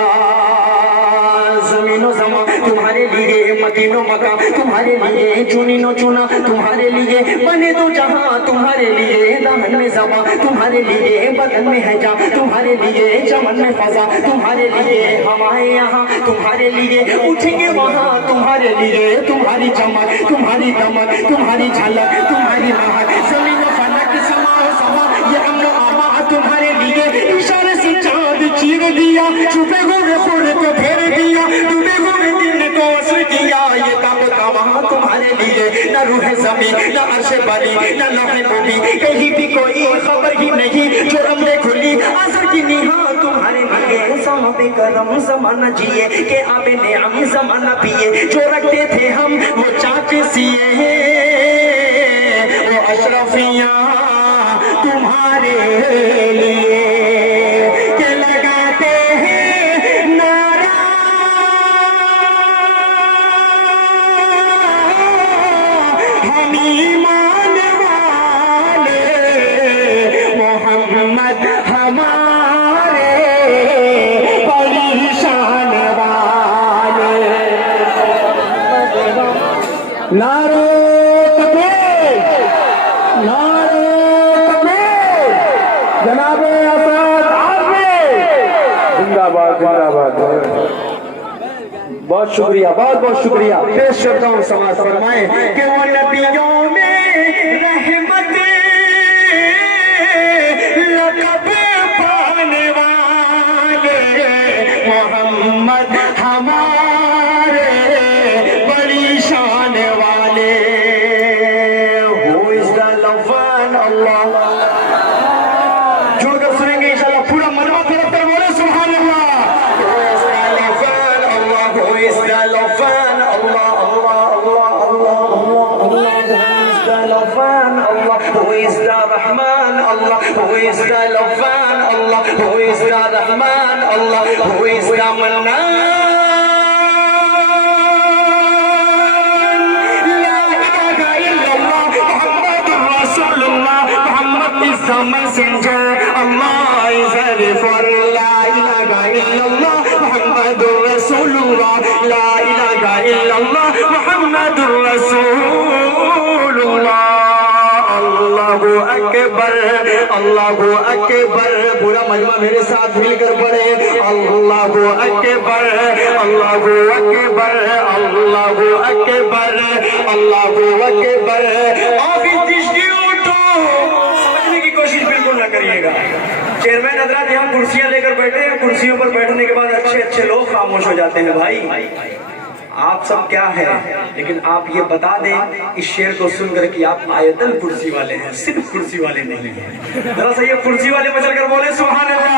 जमीनो जमा तुम्हारे लिए मदीनो मका तुम्हारे लिए चुनी नो चुना तुम्हारे लिए बने दो जहां तुम्हारे लिए दामन में जमा तुम्हारे लिए बदन में है जा तुम्हारे लिए चमन में फजा तुम्हारे लिए हम आए यहाँ तुम्हारे लिए उठेंगे वहाँ तुम्हारे लिए तुम्हारी चमक तुम्हारी दमक तुम्हारी झलक तुम्हारी महक जमीन फलक समा समा ये अम्नो आमा तुम्हारे लिए इशारे से चाँद चीर दिया छुपे हुए खुद को फेर दिया डूबे हुए दिन को असर किया ये ताकत वहाँ तुम्हारे लिए न रूह ज़मीन न अर्श बली न लौहे नबी कहीं भी कोई खबर ही नहीं जो हमने खुली असर की निहा तुम्हारे लिए सामा पे करम ज़माना जिए के आबे नेअम ज़माना पिए जो रखते थे हम वो चाके सिए वो अशरफियाँ तुम्हारे लिए के लगाते हैं नारा हम ईमान वाले मोहम्मद हमारे परेशान वाले नारे तकबीर नारे तकबीर जनाबे असद आज़मी जिंदाबाद जिंदाबाद। बहुत शुक्रिया बहुत बहुत शुक्रिया। पेश करता हूँ समाज फरमाए कि वो नबियों में रहमत लक़ब पाने वाले मोहम्मद हमारे बड़ी शान वाले। Who is the lover Allah जुड़कर सुनेंगे इंशाल्लाह पूरा मलबा तरफ कर बोले सुभान अल्लाह। Who is the lover Allah Allah Allah Allah Allah Who is the Rahman Allah Who is the Lovan Allah Who is the Rahman Allah Who is the Mannan the messenger, Allah is ready for La ilaha illallah, Muhammadur Rasulullah, La ilaha illallah, Muhammadur Rasulullah. Allahu Akbar, Allahu Akbar. पूरा मजमा मेरे साथ मिलकर पढ़े Allahu Akbar, Allahu Akbar, Allahu Akbar, Allahu Akbar. करिएगा chairman हजरात यहाँ कुर्सियां लेकर बैठे हैं कुर्सियों पर बैठने के बाद अच्छे अच्छे लोग खामोश हो जाते हैं। भाई आप सब क्या है लेकिन आप ये बता दें इस शेर को सुनकर कि आप आयतन कुर्सी वाले हैं सिर्फ कुर्सी वाले नहीं हैं। जरा सा ये कुर्सी वाले बचल कर बोले सुभान अल्लाह।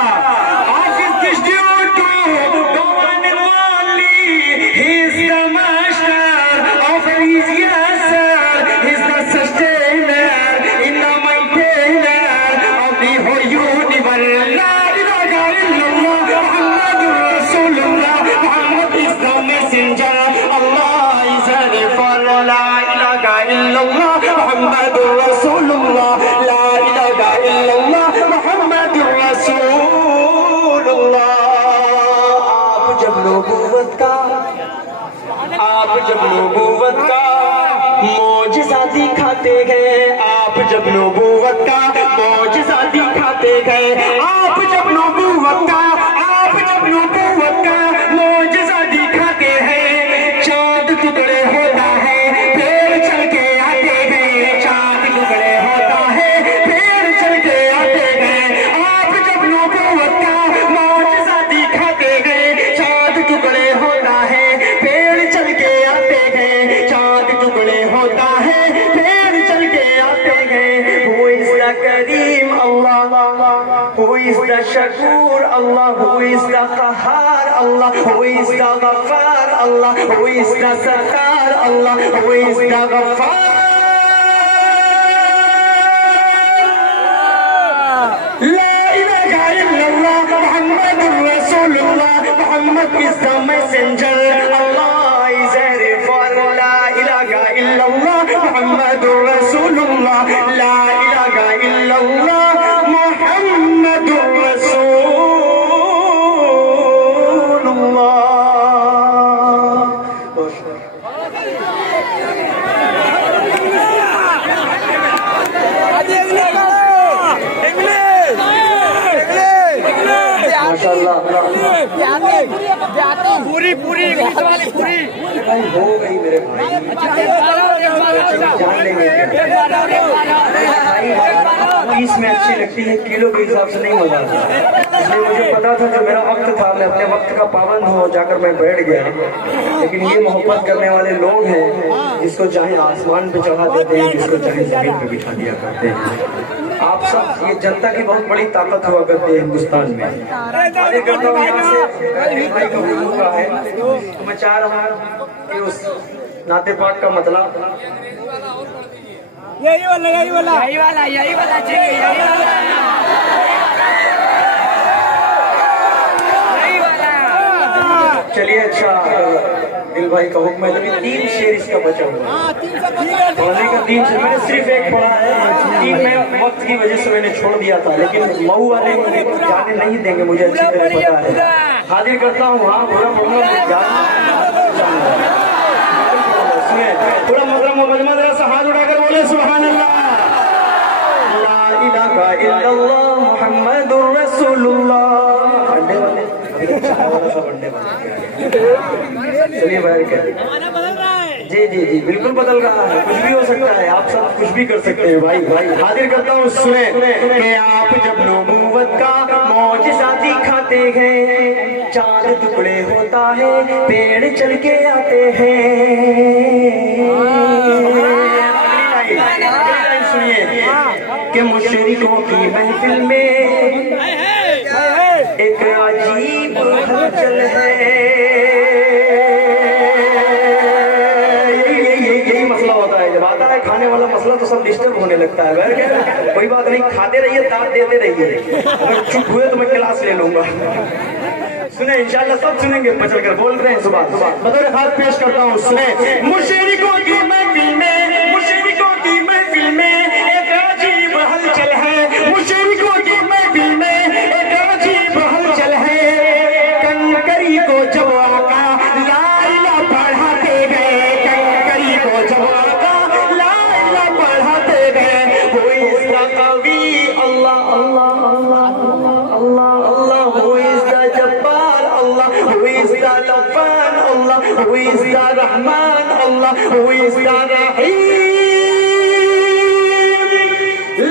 आप जब नबूवत का मौजिज़ा दिखाते गए आप जब नबूवत का मौजिज़ा दिखाते गए आप जब नबूवत का मौजिज़ा दिखाते हैं चांद टुकड़े होता है फिर चल के आते हैं is the Shakur, Allah, who is the Qahar, Allah, who is the Ghaffar, Allah, who is the Sattar, Allah, who is the Ghaffar. La ilaha illallah, Muhammadur Rasulullah, Muhammad is the messenger, Allah is a referrer. La ilaha illallah, Muhammadur Rasulullah, la ilaha illallah, Muhammadur Rasulullah. पूरी पूरी English वाली पूरी भाई हो गई मेरे भाई, जान लेंगे पीस में अच्छी लगती है, किलो के हिसाब से नहीं मजा आता। इसलिए मुझे पता था जो मेरा वक्त था, मैं अपने वक्त का पाबंद हो जाकर मैं बैठ गया। लेकिन ये मोहब्बत करने वाले लोग हैं, जिसको चाहे आसमान पे चढ़ा देते हैं, जिसको चाहे जमीन पे बिठा दिया करते हैं। आप सब, ये जनता की बहुत बड़ी ताकत हुआ करती है हिंदुस्तान में। आगे करता हूँ यहाँ से भाई का हुक्म का है, तो मैं चाह रहा हूँ कि उस नाते पाक का मतलब यही वाला यही वाला यही वाला यही वाला चाहिए, यही वाला यही वाला। चलिए अच्छा, दिल भाई का हुक्म है, तो 3 शेर इसका बचा हुआ पढ़ने का। 3 शेर मैंने सिर्फ एक पढ़ा है, 3 में वक्त की वजह से मैंने छोड़ दिया था, लेकिन मऊ वाले मुझे जाने नहीं देंगे, मुझे अच्छी तरह पता है। हाजिर करता हूँ, हाँ पूरा पढ़ूंगा, पूरा मजमा से हाथ उठाकर बोले सुभान अल्लाह, ला इलाहा इल्लल्लाह, मुहम्मदुर रसूलुल्लाह। अंडे वाले चलिए बाहर क्या, जी जी जी बिल्कुल बदल रहा है, कुछ भी हो सकता है, आप सब कुछ भी कर सकते हैं भाई। भाई हाजिर करता हूँ, सुने कि आप जब नबूवत का मौजिज़ा दिखाते हैं, चांद टुकड़े होता है, पेड़ चल के आते हैं। सुनिए कि मुशरिकों की महफिल में एक अजीब हलचल है। यही मसला होता है, जब आता है खाने वाला मसला तो सब डिस्टर्ब होने लगता है। कोई बात नहीं, खाते रहिए, दांत देते रहिए, अगर चुप हुए तो मैं क्लास ले लूंगा। सुने इंशाल्लाह सब सुनेंगे, बचल कर बोल रहे हैं सुबह सुबह। बतौर खास पेश करता हूँ, सुने मुशरिकों की महफिल में, मुशरिकों की महफिल में एक अजीब हलचल है, मुशरिकों की महफिल में एक अजीब हलचल है। कंकरी को जब आका ला इलाहा पढ़ाते गए, कंकरी को जब आका ला इलाहा पढ़ाते गए, वो इसका कवि अल्लाह अल्लाह अल्लाह अल्लाह अल्लाह, वो इसका जब्बार अल्लाह, वो इसका लफान अल्लाह, वो इसका रहमान अल्लाह, वो इसका रहीम।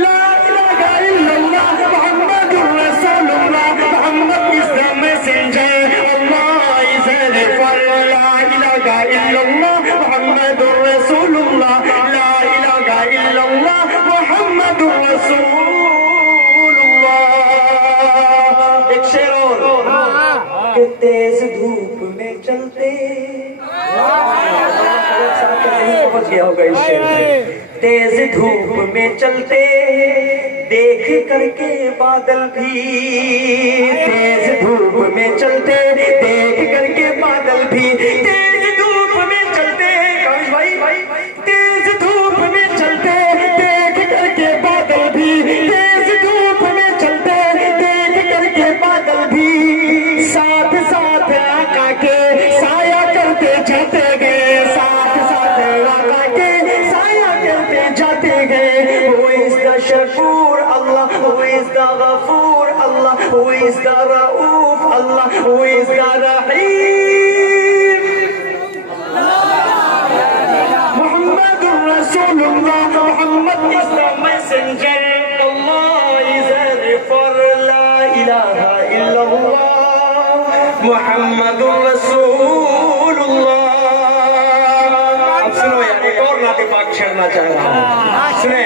ला इलाहा इल्लल्लाह, मुहम्मदुर रसूलुल्लाह, Muhammad is the messenger, Allah is the referrer। ला इलाहा इल्लल्लाह, मुहम्मदुर रसूलुल्लाह, ला इलाहा इल्लल्लाह, मुहम्मदुर रसूलुल्लाह। एक शेर और कि तेज धूप में चलते, समझ गया होगा इस शेर में। तेज धूप में चलते देख करके बादल भी, तेज धूप में चलते देख करके बादल भी, तेज धूप में चलते भाई तेज धूप में चलते देख करके बादल भी, तेज धूप में चलते देख करके बादल भी, साथ साथ आका के साया करते जाते गए, साथ साथ आका के साया करते जाते गए। वो इसका शकूर अल्लाह, वो इसका गफूर अल्लाह, वो इसका रऊफ अल्लाह, वो इसका रहीम। मुहम्मदुर रसूलुल्लाह, Muhammad is the messenger, Allah is the referrer। ला इलाहा इल्लल्लाह, मुहम्मदुर रसूलुल्लाह। अब सुनो यार, एक और नाते पाक छेड़ना चाह रहा हूँ, सुने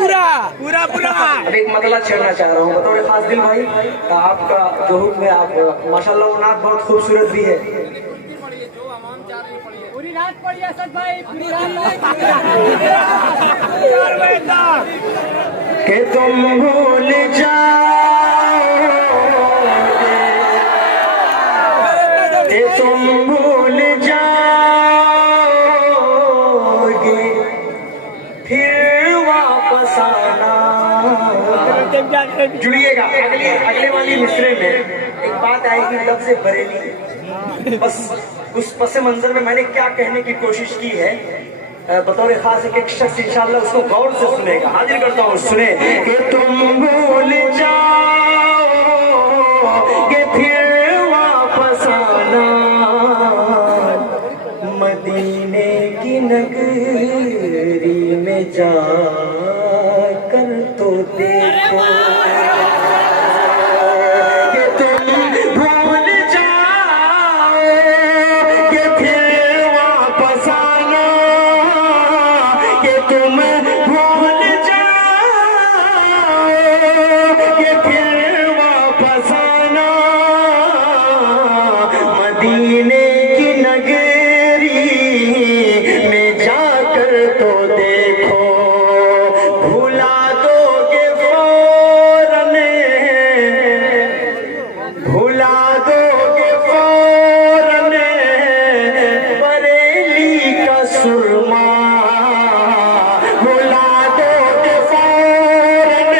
पूरा पूरा पूरा पूरा पूरा। अब एक मतला छेड़ना चाह रहा हूँ बतौर खास दिल भाई, आपका जो हुक्म है, आप माशाल्लाह वो नात बहुत खूबसूरत भी है। पूरी रात पड़ी असद भाई, पूरी रात कि तुम भूल जाओ, कि तुम भूल जाओगे, फिर वापस आना। जुड़िएगा अगले वाली मिसरे में एक बात आएगी लफ्ज़ बरेली। बस उस पस मंजर में मैंने क्या कहने की कोशिश की है, बतौर खास एक शख्स इंशाअल्लाह उसको गौर से सुनेगा। हाजिर करता हूँ, सुने कि तुम भूल जाओ कि फिर वापस आना, मदीने की नगरी में जाकर तो देखो, कि तुम भूल जाओ कि फिर वापस आना, कि तुम भूल जाओ कि फिर वापस आना, मदीने की नगरी में जाकर तो देखो, भुला दोगे फौरन, भुला दोगे फौरन बरेली का सुरमा, भुला दोगे फौरन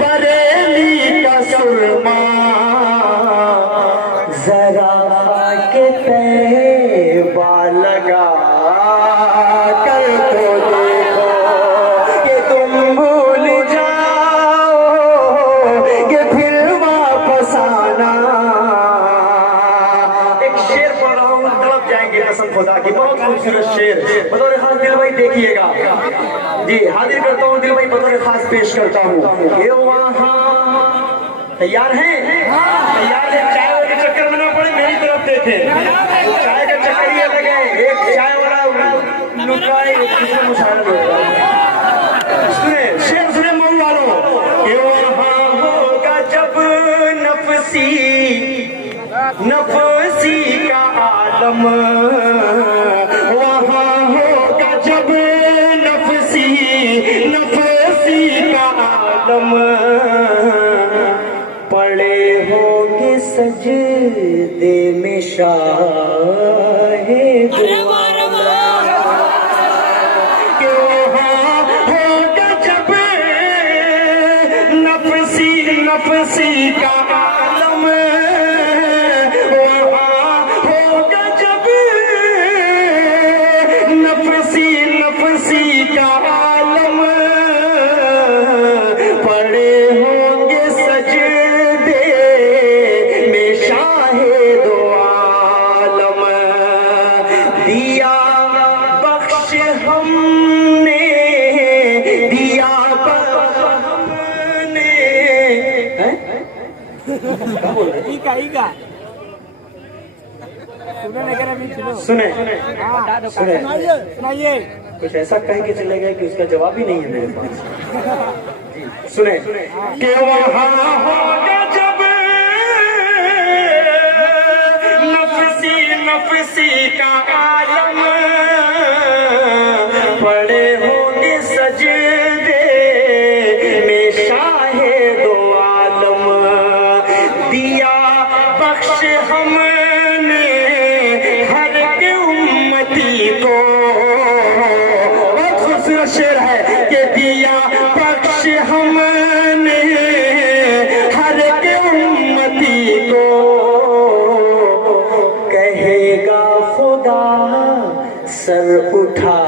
बरेली का सुरमा, जरा के तैबा लगा कर तो देखो, कि तुम भूल जाओ कि फिर वापस आना। एक शेर पढ़ रहा हूँ, तड़प जाएंगे कसम खुदा की, बहुत खूबसूरत शेर बतौर खास दिल भाई देखिएगा जी। हाजिर करता हूँ दिल भाई, बतौर खास पेश करता हूँ। ये वहाँ तैयार हैं? तैयार है? चाय वाले चक्कर में ना पड़े, मेरी तरफ देखें। चाय का चक्कर ही अलग है, एक चाय वाला लुका है, एक दूसरे मुशायरा होता है। सुने शेर, सुने मऊ वालों, ये वहाँ होगा जब नफसी नफसी का आलम, वहाँ होगा जब नफसी नफसी का आलम, पड़े होंगे सजदे में शाहे दो आलम, कि वहाँ होगा जब नफसी नफसी का आलम, वहाँ होगा जब नफसी नफसी का आलम, पड़े होंगे सजदे में शाहे दो आलम, दिया बख्श हमने, दिया बख्श हमने, सुने सुनाइए। कुछ ऐसा कह के चले गए कि उसका जवाब ही नहीं है मेरे पास। सुने कि वहाँ होगा जब नफसी नफसी का आलम, पड़े होंगे सजदे में शाहे दो आलम, दिया बख्श हमने हर के उम्मती को। बहुत खूबसूरत शेर है कि दिया बख्श हमने हर के उम्मती को, कहेगा खुदा सर उठा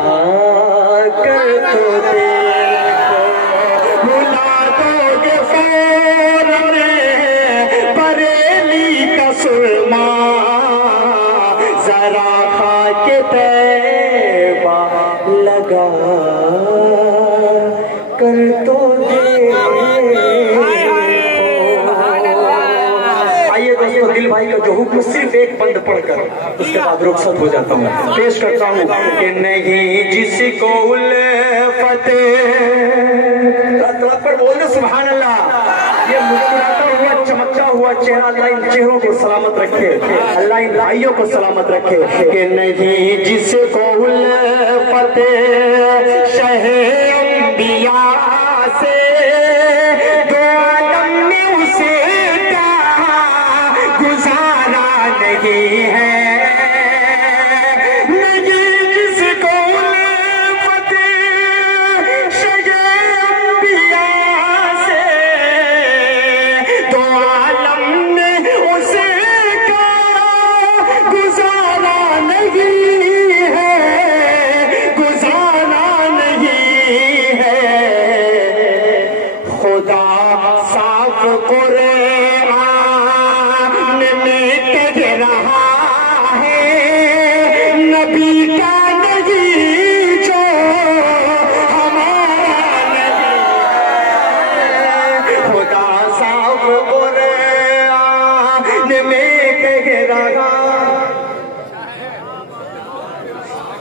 कर तो देखो, भुला दोगे फौरन बरेली का सुरमा, जरा खा के तैबा लगा कर तो आइए दोस्तों, दिल भाई का जो हुक्म सिर्फ एक बंद पढ़कर उसके बाद रुखसत हो जाता हूँ, पेश करता हूँ कि नहीं जिसको उल्फत हैं, अल्लाह इन चेहरों को सलामत रखे, अल्लाह इन भाइयों को सलामत रखे कि नहीं जिसको उल्फत शहे अंबिया से दो आलम में उसे गुजारा नहीं है।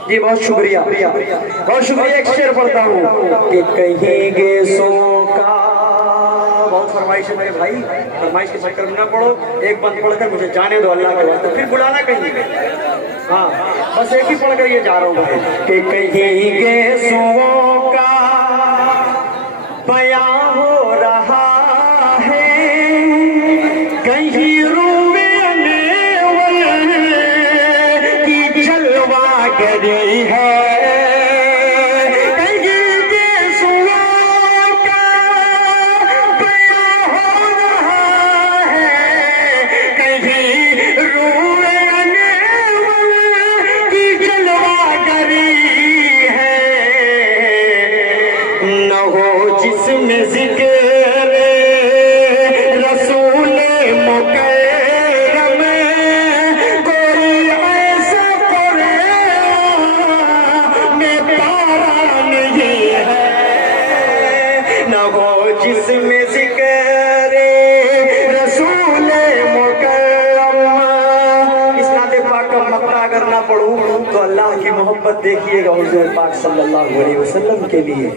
जी बहुत शुक्रिया, बहुत शुक्रिया। एक शेर पढ़ता हूँ कि कहेंगे सो का, बहुत फरमाइश है मेरे भाई, फरमाइश के चक्कर में ना पढ़ो, एक बंद पढ़कर मुझे जाने दो अल्लाह के वास्ते, फिर बुलाना कहीं। हाँ बस एक ही पढ़कर ये जा रहा हूँ भाई कि कहेंगे सो का बयां हो रहा है, कहीं गरी है, कहीं के सुओं का बयां हो रहा है, कहीं रूए की जलवागरी है, न हो जिसमें जिक्र रसूल मुकर्रम कोई ऐसा जिसमें जिक्र रसूल मुकर्रम। इस नाते पाक का मक्ता अगर ना पढ़ूं तो अल्लाह की मोहब्बत देखिएगा हुज़ूर पाक सल्लल्लाहु अलैहि वसल्लम के लिए।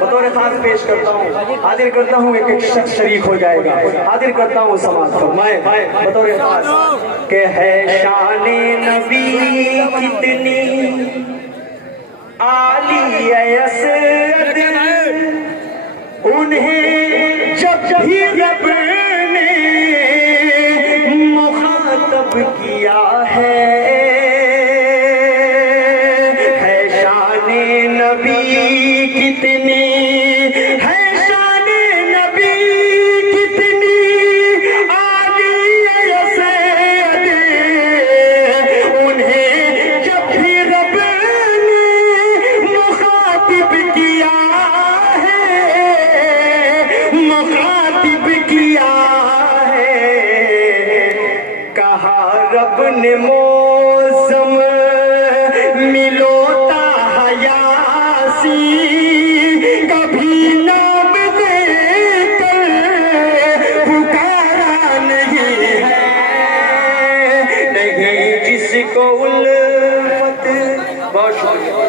बतौर खास पेश करता हूँ, हाजिर करता हूँ, एक एक शख्स शरीक हो जाएगा, हाजिर करता हूँ समाज को मैं बतौर खास के है शाने नबी कितनी आली असद, उन्हें जब भी रब ने मुखातब किया है शाने नबी कितनी, है शाने नबी कितनी आली असद, उन्हें जब भी रब ने मुखातिब किया रब ने मौसम मिलोता हयासी, कभी नाम देकर पुकारा नहीं है, नहीं जिसको उल्फत। बहुत शुक्रिया।